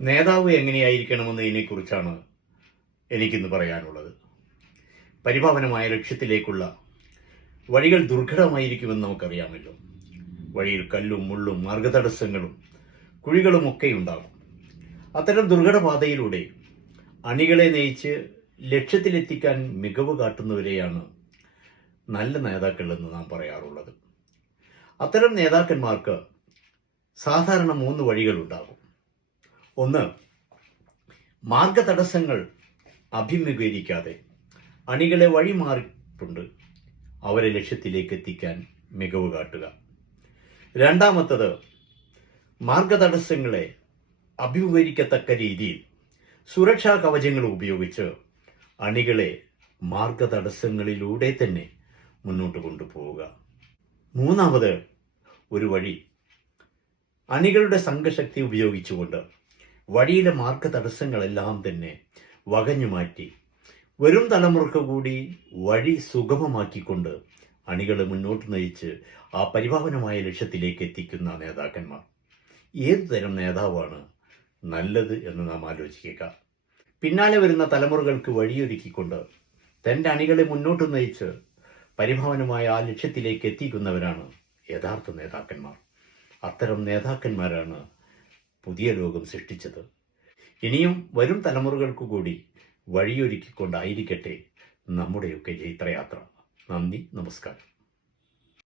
നേതാവ് എങ്ങനെയായിരിക്കണമെന്നതിനെക്കുറിച്ചാണ് എനിക്കിന്ന് പറയാനുള്ളത്. പരിപാവനമായ ലക്ഷ്യത്തിലേക്കുള്ള വഴികൾ ദുർഘടമായിരിക്കുമെന്ന് നമുക്കറിയാമല്ലോ. വഴിയിൽ കല്ലും മുള്ളും മാർഗതടസ്സങ്ങളും കുഴികളുമൊക്കെ ഉണ്ടാകും. അത്തരം ദുർഘടപാതയിലൂടെ അണികളെ നയിച്ച് ലക്ഷ്യത്തിലെത്തിക്കാൻ മികവ് കാട്ടുന്നവരെയാണ് നല്ല നേതാക്കൾ എന്ന് നാം പറയാറുള്ളത്. അത്തരം നേതാക്കന്മാർക്ക് സാധാരണ 3 വഴികളുണ്ടാകും. ഒന്ന്, മാർഗതടസ്സങ്ങൾ അഭിമുഖീകരിക്കാതെ അണികളെ വഴിമാറിക്കൊണ്ട് അവരെ ലക്ഷ്യത്തിലേക്ക് എത്തിക്കാൻ മികവ് കാട്ടുക. രണ്ടാമത്തത്, മാർഗതടസ്സങ്ങളെ അഭിമുഖീകരിക്കത്തക്ക രീതിയിൽ സുരക്ഷാ കവചങ്ങൾ ഉപയോഗിച്ച് അണികളെ മാർഗതടസ്സങ്ങളിലൂടെ തന്നെ മുന്നോട്ട് കൊണ്ടുപോവുക. മൂന്നാമത് ഒരു വഴി, അണികളുടെ സംഘശക്തി ഉപയോഗിച്ചുകൊണ്ട് വഴിയിലെ മാർഗതടസ്സങ്ങളെല്ലാം തന്നെ വകഞ്ഞു മാറ്റി വരും തലമുറക്ക് കൂടി വഴി സുഗമമാക്കിക്കൊണ്ട് അണികളെ മുന്നോട്ട് നയിച്ച് ആ പരിപാവനമായ ലക്ഷ്യത്തിലേക്ക് എത്തിക്കുന്ന നേതാക്കന്മാർ. ഏതു തരം നേതാവാണ് നല്ലത് എന്ന് നാം ആലോചിക്കുക. പിന്നാലെ വരുന്ന തലമുറകൾക്ക് വഴിയൊരുക്കിക്കൊണ്ട് തൻ്റെ അണികളെ മുന്നോട്ട് നയിച്ച് പരിഭാവനമായ ആ ലക്ഷ്യത്തിലേക്ക് എത്തിക്കുന്നവരാണ് യഥാർത്ഥ നേതാക്കന്മാർ. അത്തരം നേതാക്കന്മാരാണ് പുതിയ ലോകം സൃഷ്ടിച്ചത്. ഇനിയും വരും തലമുറകൾക്ക് കൂടി വഴിയൊരുക്കിക്കൊണ്ടായിരിക്കട്ടെ നമ്മുടെയൊക്കെ ജൈത്രയാത്ര. നന്ദി, നമസ്കാരം.